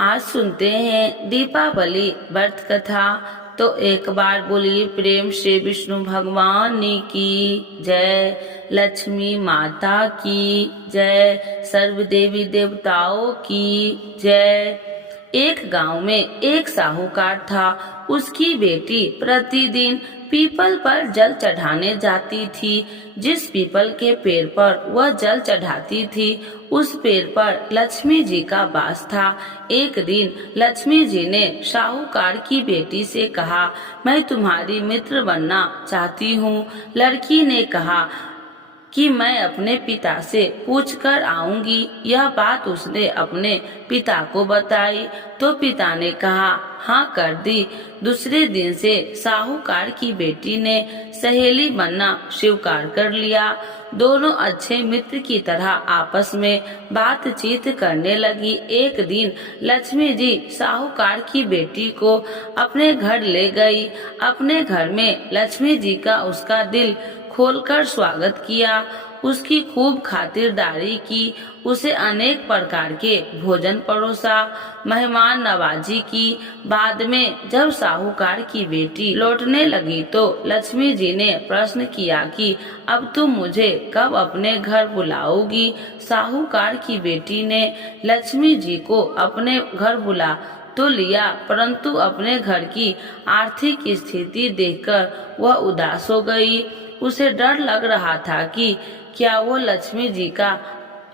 आज सुनते हैं दीपावली व्रत कथा। तो एक बार बोलिए प्रेम से विष्णु भगवान की जय, लक्ष्मी माता की जय, सर्व देवी देवताओं की जय। एक गांव में एक साहूकार था। उसकी बेटी प्रतिदिन पीपल पर जल चढ़ाने जाती थी। जिस पीपल के पेड़ पर वह जल चढ़ाती थी उस पेड़ पर लक्ष्मी जी का वास था। एक दिन लक्ष्मी जी ने साहूकार की बेटी से कहा, मैं तुम्हारी मित्र बनना चाहती हूँ। लड़की ने कहा कि मैं अपने पिता से पूछ कर आऊंगी। यह बात उसने अपने पिता को बताई तो पिता ने कहा हाँ कर दी। दूसरे दिन से साहूकार की बेटी ने सहेली बनना स्वीकार कर लिया। दोनों अच्छे मित्र की तरह आपस में बातचीत करने लगी। एक दिन लक्ष्मी जी साहूकार की बेटी को अपने घर ले गई। अपने घर में लक्ष्मी जी का उसका दिल खोलकर स्वागत किया, उसकी खूब खातिरदारी की, उसे अनेक प्रकार के भोजन परोसा, मेहमान नवाजी की। बाद में जब साहूकार की बेटी लौटने लगी तो लक्ष्मी जी ने प्रश्न किया कि अब तुम मुझे कब अपने घर बुलाओगी। साहूकार की बेटी ने लक्ष्मी जी को अपने घर बुला तो लिया, परंतु अपने घर की आर्थिक स्थिति देखकर वह उदास हो गई। उसे डर लग रहा था कि क्या वो लक्ष्मी जी का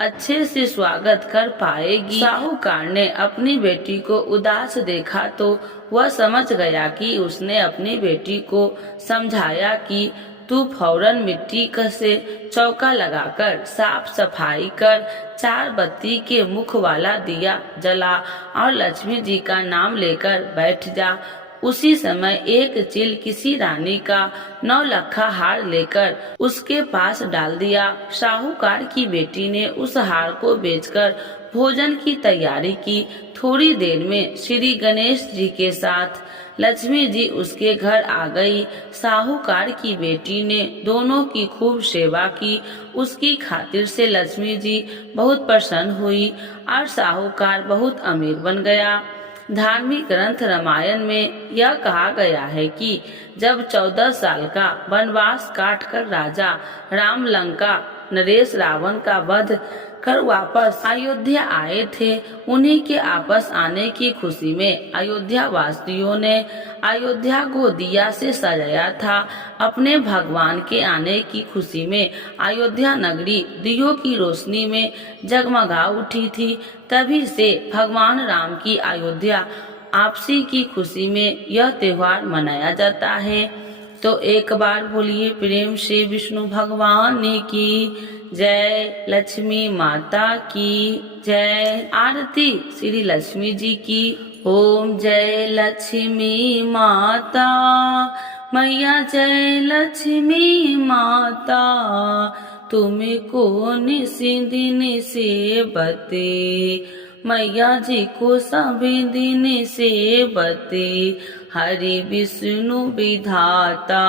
अच्छे से स्वागत कर पाएगी। साहूकार ने अपनी बेटी को उदास देखा तो वह समझ गया कि उसने अपनी बेटी को समझाया कि तू फौरन मिट्टी से चौका लगाकर साफ सफाई कर, 4 बत्ती के मुख वाला दिया जला और लक्ष्मी जी का नाम लेकर बैठ जा। उसी समय एक चील किसी रानी का 9 लखा हार लेकर उसके पास डाल दिया। साहूकार की बेटी ने उस हार को बेचकर भोजन की तैयारी की। थोड़ी देर में श्री गणेश जी के साथ लक्ष्मी जी उसके घर आ गई। साहूकार की बेटी ने दोनों की खूब सेवा की। उसकी खातिर से लक्ष्मी जी बहुत प्रसन्न हुई और साहूकार बहुत अमीर बन गया। धार्मिक ग्रंथ रामायण में यह कहा गया है कि जब 14 साल का वनवास काटकर राजा राम लंका नरेश रावण का वध कर वापस अयोध्या आए थे, उन्हीं के वापस आने की खुशी में अयोध्या वासियों ने अयोध्या को दिया से सजाया था। अपने भगवान के आने की खुशी में अयोध्या नगरी दियों की रोशनी में जगमगा उठी थी। तभी से भगवान राम की अयोध्या आपसी की खुशी में यह त्योहार मनाया जाता है। तो एक बार बोलिए प्रेम से विष्णु भगवान की जय, लक्ष्मी माता की जय। आरती श्री लक्ष्मी जी की। ओम जय लक्ष्मी माता मैया, जय लक्ष्मी माता, तुम्हें कौन सी दिन से बते, मैया जी को सभी दिन से बते, हरि विष्णु विधाता।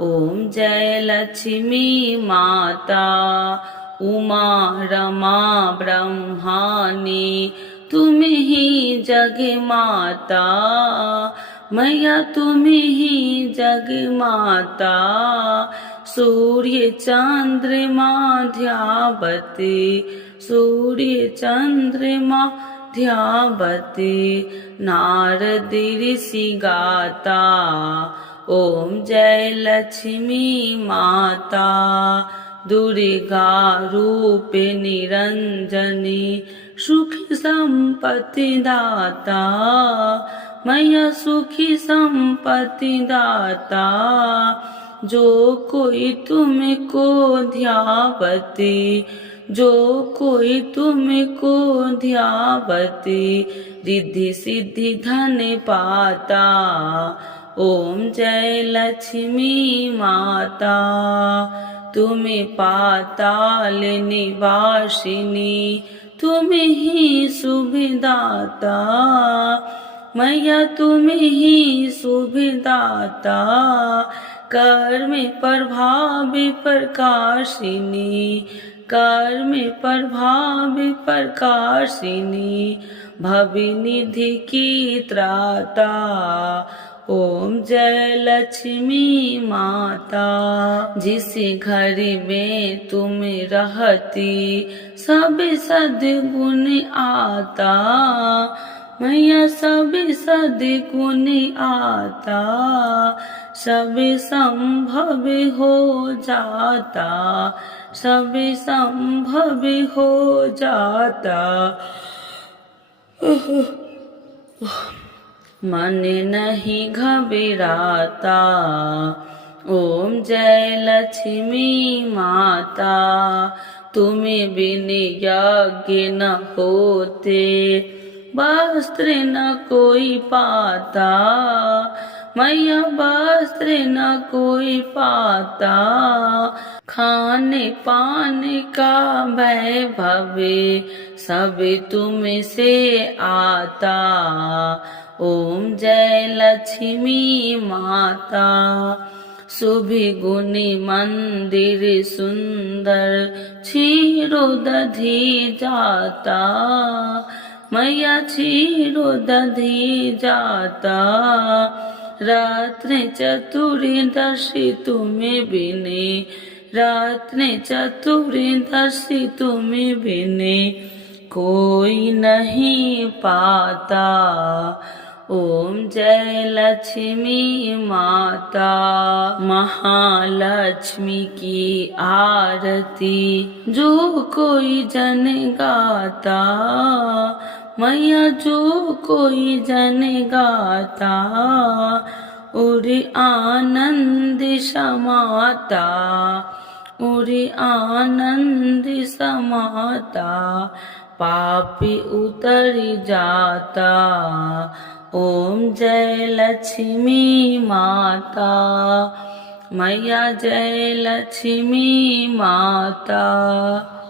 ओम जय लक्ष्मी माता, उमा रमा ब्रह्मानी, तुम ही जग माता, मैया तुम ही जग माता। सूर्य चंद्रमा ध्यावती, सूर्य चंद्रमा ध्यावती, नारद ऋषि गाता। ओम जय लक्ष्मी माता, दुर्गा रूप निरंजनी, सुखी संपत्ति दाता, मैया सुखी संपत्ति दाता। जो कोई तुमको ध्यावती, जो कोई तुमको ध्यावती, रिद्धि सिद्धि धन पाता। ओम जय लक्ष्मी माता, तुम्हें पाताल निवासिनी, तुम ही सुखदाता, मैया तुम ही सुखदाता। कर्म प्रभाव प्रकाशिनी, कर्म प्रभावी प्रकाशिनी भविनिधि की त्राता। ओम जय लक्ष्मी माता। जिस घर में तुम रहती सब सद्गुण आता, मैया सब सद्गुण आता, सब संभव हो जाता, सब संभव हो जाता। मन नहीं घबराता। ओम जय लक्ष्मी माता। तुम्हें बिन यज्ञ न होते, वस्त्र न कोई पाता, मैया वस्त्र न कोई पाता। खाने पाने का वैभव सब तुम से आता। ओम जय लक्ष्मी माता। शुभ गुणी मंदिर सुंदर क्षीरो दधी जाता, मैया क्षीरो दधी जाता। रात्रि चतुर्दशी तुम्हें बिने, रात्रि चतुर्दशी तुम्हें बिने कोई नहीं पाता। ओम जय लक्ष्मी माता। महालक्ष्मी की आरती जो कोई जन गाता, मैया जो कोई जन गाता, उरे आनंद समाता, उरे आनंद समाता, पापी उतर जाता। ओम जय लक्ष्मी माता। मैया जय लक्ष्मी माता।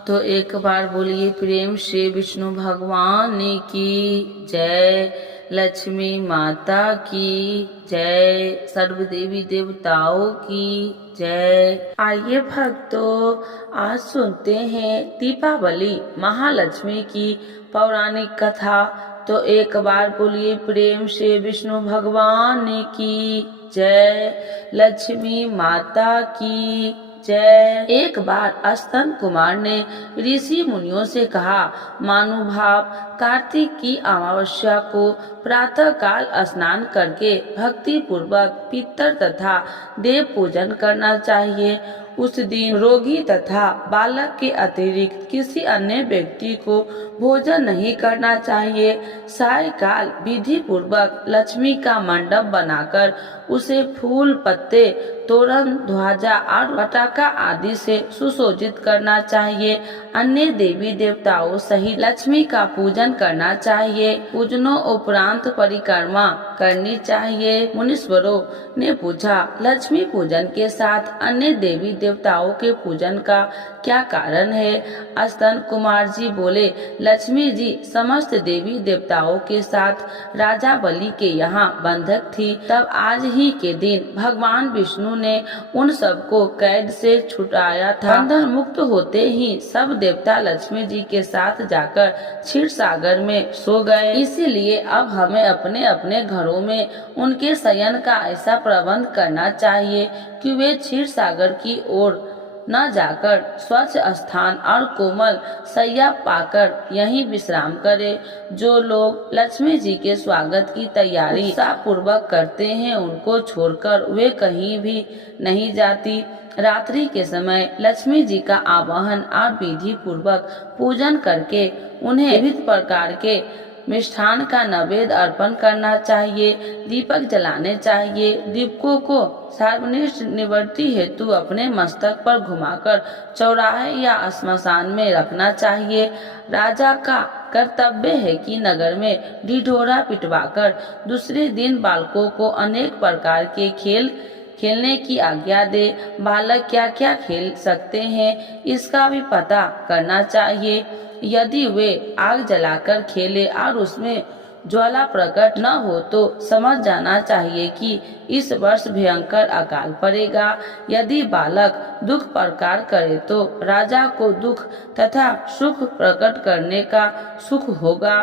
तो एक बार बोलिए प्रेम से विष्णु भगवान की जय, लक्ष्मी माता की जय, सर्व देवी देवताओं की जय। आइए भक्तों, आज सुनते हैं दीपावली महालक्ष्मी की पौराणिक कथा। तो एक बार बोलिए प्रेम से विष्णु भगवान की जय, लक्ष्मी माता की जय। एक बार स्तन कुमार ने ऋषि मुनियों से कहा, मानुभाव कार्तिक की अमावस्या को प्रातः काल स्नान करके भक्ति पूर्वक पितर तथा देव पूजन करना चाहिए। उस दिन रोगी तथा बालक के अतिरिक्त किसी अन्य व्यक्ति को भोजन नहीं करना चाहिए। सायकाल विधि पूर्वक लक्ष्मी का मंडप बनाकर उसे फूल, पत्ते, तोरण, ध्वजा और पटाखा आदि से सुसज्जित करना चाहिए। अन्य देवी देवताओं सहित लक्ष्मी का पूजन करना चाहिए। पूजनों उपरांत परिक्रमा करनी चाहिए। मुनीश्वरों ने पूछा, लक्ष्मी पूजन के साथ अन्य देवी देवताओं के पूजन का क्या कारण है? स्तन कुमार जी बोले, लक्ष्मी जी समस्त देवी देवताओं के साथ राजा बलि के यहाँ बंधक थी। तब आज ही के दिन भगवान विष्णु ने उन सबको कैद से छुड़ाया था। बंधन मुक्त होते ही सब देवता लक्ष्मी जी के साथ जाकर क्षीर सागर में सो गए। इसीलिए अब हमें अपने अपने घरों में उनके शयन का ऐसा प्रबंध करना चाहिए कि वे क्षीर सागर की ओर न जाकर स्वच्छ स्थान और कोमल शैया पाकर यहीं विश्राम करे। जो लोग लक्ष्मी जी के स्वागत की तैयारी उत्साह पूर्वक करते हैं, उनको छोड़कर वे कहीं भी नहीं जाती। रात्रि के समय लक्ष्मी जी का आवाहन और विधि पूर्वक पूजन करके उन्हें विविध प्रकार के मिष्ठान का नैवेद्य अर्पण करना चाहिए। दीपक जलाने चाहिए। दीपकों को सर्वनिष्ठ निवृत्ति हेतु अपने मस्तक पर घुमाकर चौराहे या श्मशान में रखना चाहिए। राजा का कर्तव्य है कि नगर में ढिढोरा पिटवाकर दूसरे दिन बालकों को अनेक प्रकार के खेल खेलने की आज्ञा दे। बालक क्या क्या खेल सकते हैं, इसका भी पता करना चाहिए। यदि वे आग जलाकर खेले और उसमें ज्वाला प्रकट न हो तो समझ जाना चाहिए कि इस वर्ष भयंकर अकाल पड़ेगा। यदि बालक दुख प्रकार करे तो राजा को दुख तथा सुख प्रकट करने का सुख होगा।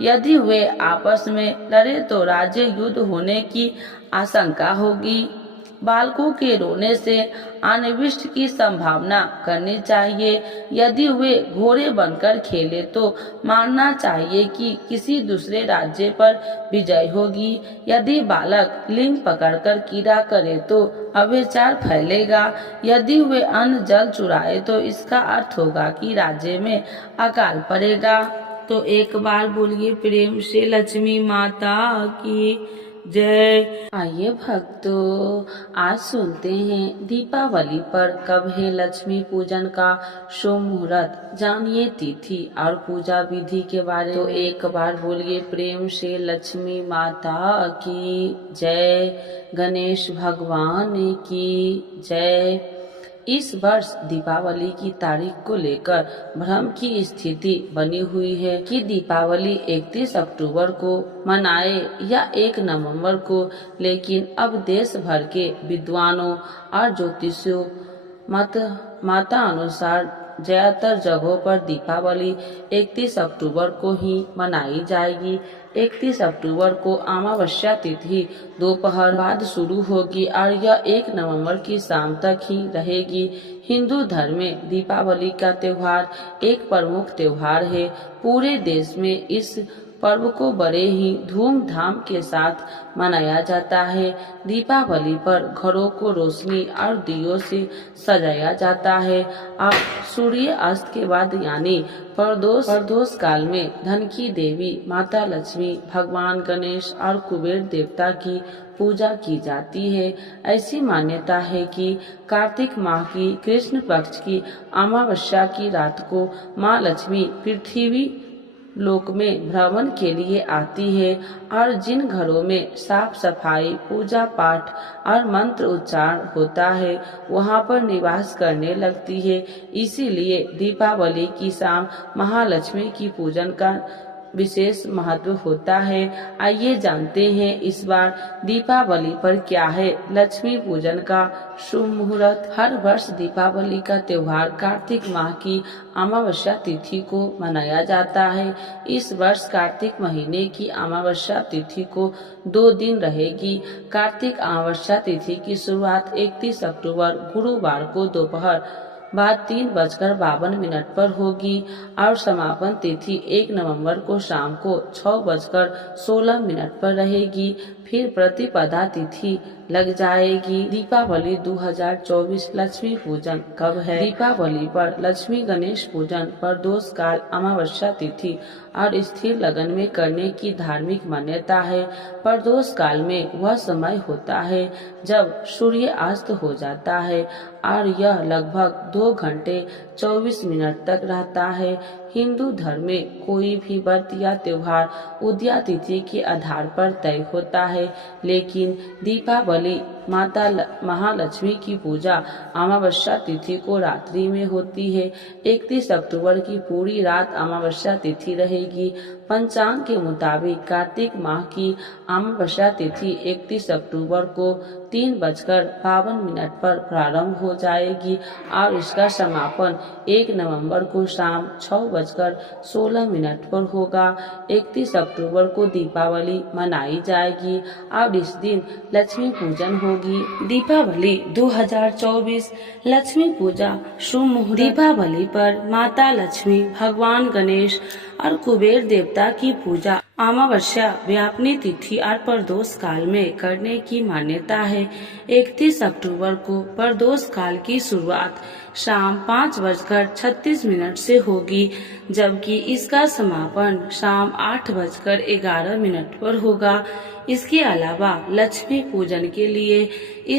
यदि वे आपस में लड़े तो राज्य युद्ध होने की आशंका होगी। बालकों के रोने से अनिष्ट की संभावना करनी चाहिए। यदि वे घोड़े बनकर खेले तो मानना चाहिए कि किसी दूसरे राज्य पर विजय होगी। यदि बालक लिंग पकड़कर कीड़ा करे तो अत्याचार फैलेगा। यदि वे अन्न जल चुराए तो इसका अर्थ होगा कि राज्य में अकाल पड़ेगा। तो एक बार बोलिए प्रेम से लक्ष्मी माता की जय। आइए भक्तों, आज सुनते हैं दीपावली पर कब है लक्ष्मी पूजन का शुभ मुहूर्त। जानिए तिथि और पूजा विधि के बारे में। तो एक बार बोलिए प्रेम से लक्ष्मी माता की जय, गणेश भगवान की जय। इस वर्ष दीपावली की तारीख को लेकर भ्रम की स्थिति बनी हुई है कि दीपावली 31 अक्टूबर को मनाए या 1 नवंबर को, लेकिन अब देश भर के विद्वानों और ज्योतिषियों माता अनुसार ज्यादातर जगहों पर दीपावली 31 अक्टूबर को ही मनाई जाएगी। 31 अक्टूबर को अमावस्या तिथि दोपहर बाद शुरू होगी और यह 1 नवंबर की शाम तक ही रहेगी। हिंदू धर्म में दीपावली का त्योहार एक प्रमुख त्योहार है। पूरे देश में इस पर्व को बड़े ही धूमधाम के साथ मनाया जाता है। दीपावली पर घरों को रोशनी और दियों से सजाया जाता है और सूर्य अस्त के बाद यानी प्रदोष काल में धन की देवी माता लक्ष्मी, भगवान गणेश और कुबेर देवता की पूजा की जाती है। ऐसी मान्यता है कि कार्तिक माह की कृष्ण पक्ष की अमावस्या की रात को माँ लक्ष्मी पृथ्वी लोक में भ्रमण के लिए आती है और जिन घरों में साफ सफाई, पूजा पाठ और मंत्र उच्चारण होता है वहां पर निवास करने लगती है। इसीलिए दीपावली की शाम महालक्ष्मी की पूजन का विशेष महत्व होता है। आइए जानते हैं इस बार दीपावली पर क्या है लक्ष्मी पूजन का शुभ मुहूर्त। हर वर्ष दीपावली का त्योहार कार्तिक माह की अमावस्या तिथि को मनाया जाता है। इस वर्ष कार्तिक महीने की अमावस्या तिथि को 2 दिन रहेगी। कार्तिक अमावस्या तिथि की शुरुआत 31 अक्टूबर गुरुवार को दोपहर बाद 3:52 पर होगी और समापन तिथि 1 नवंबर को शाम को 6:16 पर रहेगी। फिर प्रतिपदा तिथि लग जाएगी। दीपावली 2024 लक्ष्मी पूजन कब है? दीपावली पर लक्ष्मी गणेश पूजन प्रदोष काल अमावस्या तिथि और स्थिर लगन में करने की धार्मिक मान्यता है। प्रदोष काल में वह समय होता है जब सूर्य अस्त हो जाता है और यह लगभग 2 घंटे 24 मिनट तक रहता है। हिंदू धर्म में कोई भी व्रत या त्योहार उदया तिथि के आधार पर तय होता है, लेकिन दीपावली माता महालक्ष्मी की पूजा अमावस्या तिथि को रात्रि में होती है। 31 अक्टूबर की पूरी रात अमावस्या तिथि रहेगी। पंचांग के मुताबिक कार्तिक माह की अमावस्या तिथि 31 अक्टूबर को 3:52 पर प्रारंभ हो जाएगी और इसका समापन 1 नवंबर को शाम 6:16 पर होगा। 31 अक्टूबर को दीपावली मनाई जाएगी और इस दिन लक्ष्मी पूजन होगी। दीपावली 2024 लक्ष्मी पूजा शुभ मुहूर्त। दीपावली पर माता लक्ष्मी, भगवान गणेश और कुबेर देवता की पूजा अमावस्या व्यापनी तिथि और प्रदोष काल में करने की मान्यता है। 31 अक्टूबर को प्रदोष काल की शुरुआत शाम 5:36 से होगी, जबकि इसका समापन शाम 8:11 पर होगा। इसके अलावा लक्ष्मी पूजन के लिए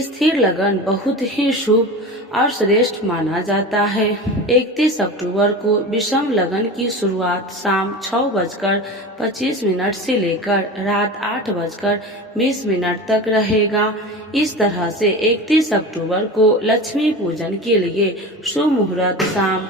स्थिर लगन बहुत ही शुभ और श्रेष्ठ माना जाता है। 31 अक्टूबर को विषम लगन की शुरुआत शाम 6:25 से लेकर रात 8:20 तक रहेगा। इस तरह से 31 अक्टूबर को लक्ष्मी पूजन के लिए शुभ मुहूर्त शाम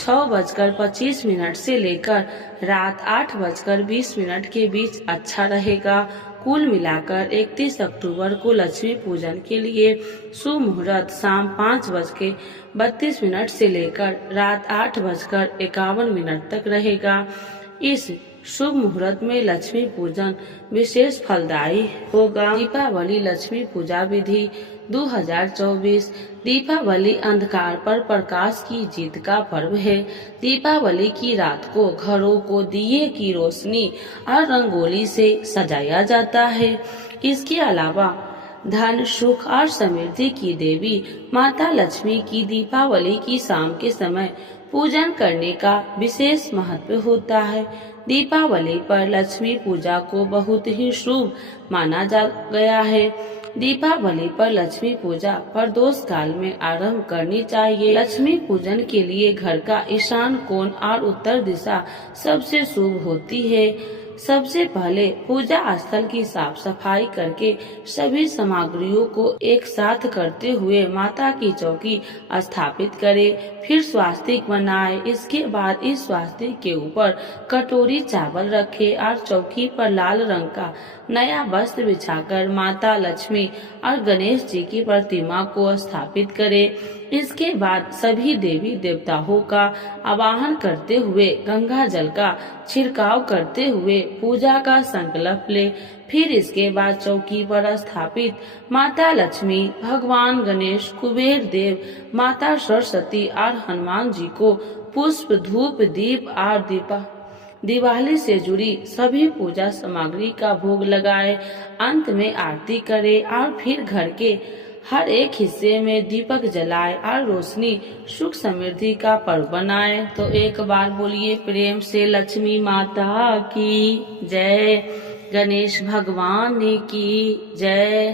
6:25 से लेकर रात 8:20 के बीच अच्छा रहेगा। कुल मिलाकर 31 अक्टूबर को लक्ष्मी पूजन के लिए शुभ मुहूर्त शाम 5:32 से लेकर रात 8:51 तक रहेगा। इस शुभ मुहूर्त में लक्ष्मी पूजन विशेष फलदायी होगा। दीपावली लक्ष्मी पूजा विधि 2024। दीपावली अंधकार पर प्रकाश की जीत का पर्व है। दीपावली की रात को घरों को दिए की रोशनी और रंगोली से सजाया जाता है। इसके अलावा धन, सुख और समृद्धि की देवी माता लक्ष्मी की दीपावली की शाम के समय पूजन करने का विशेष महत्व होता है। दीपावली पर लक्ष्मी पूजा को बहुत ही शुभ माना जा गया है। दीपावली पर लक्ष्मी पूजा प्रदोष काल में आरंभ करनी चाहिए। लक्ष्मी पूजन के लिए घर का ईशान कोण और उत्तर दिशा सबसे शुभ होती है। सबसे पहले पूजा स्थल की साफ सफाई करके सभी सामग्रियों को एक साथ करते हुए माता की चौकी स्थापित करें। फिर स्वास्तिक बनाएं। इसके बाद इस स्वास्तिक के ऊपर कटोरी चावल रखें और चौकी पर लाल रंग का नया वस्त्र बिछाकर माता लक्ष्मी और गणेश जी की प्रतिमा को स्थापित करें। इसके बाद सभी देवी देवताओं का आवाहन करते हुए गंगा जल का छिड़काव करते हुए पूजा का संकल्प ले। फिर इसके बाद चौकी पर स्थापित माता लक्ष्मी, भगवान गणेश, कुबेर देव, माता सरस्वती और हनुमान जी को पुष्प, धूप, दीप और दिवाली से जुड़ी सभी पूजा सामग्री का भोग लगाए। अंत में आरती करें और फिर घर के हर एक हिस्से में दीपक जलाए और रोशनी, सुख, समृद्धि का पर्व बनाए। तो एक बार बोलिए प्रेम से लक्ष्मी माता की जय, गणेश भगवान की जय।